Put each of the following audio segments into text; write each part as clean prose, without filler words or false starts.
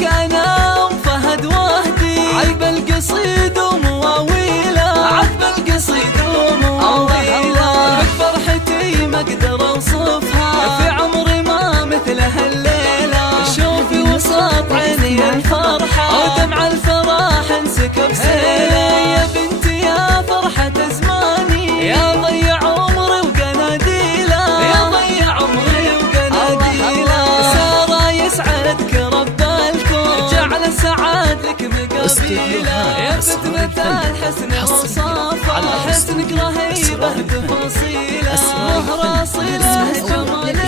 لك أنا وفهد وهدي عذب القصيد ومواويله، عذب القصيد ومواويله. بفرحتي ما أقدر أوصفها، في عمري ما مثلها الليلة. شوفي وسط عيني الفرحة ودمع الفرح انسكب سيله. يا بنتي يا فرحة زماني، يا ضيع عمري وقناديله، يا ضيع عمري وقناديله. سارة يسعدك رب الكون، جعل السعاد لك مقابيله. يا فتنة الحسن وصافة، حسنك رهيبة تفاصيله. مهر أصيله جمالك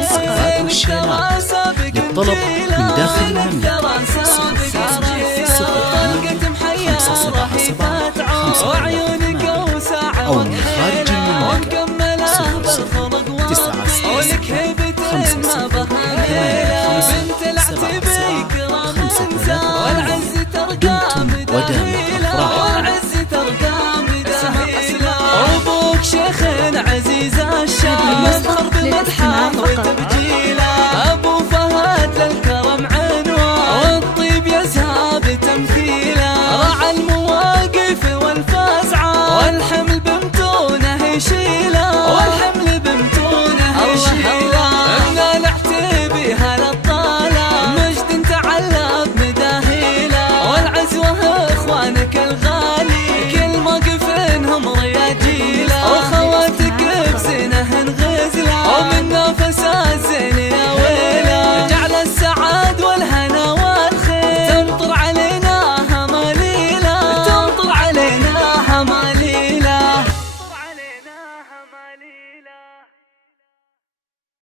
الثقافات والشينات. للطلب من داخل المملكة 00 وعيونك وساعة أو من خارج المملكة ومكملة بالخلق ولك هيبتين ما بها بنت العتبي كرام انسى، والعز ترقى مداميله، والعز ترقى مداميله. وابوك شيخ عزيز الشام، مفخر بمدحه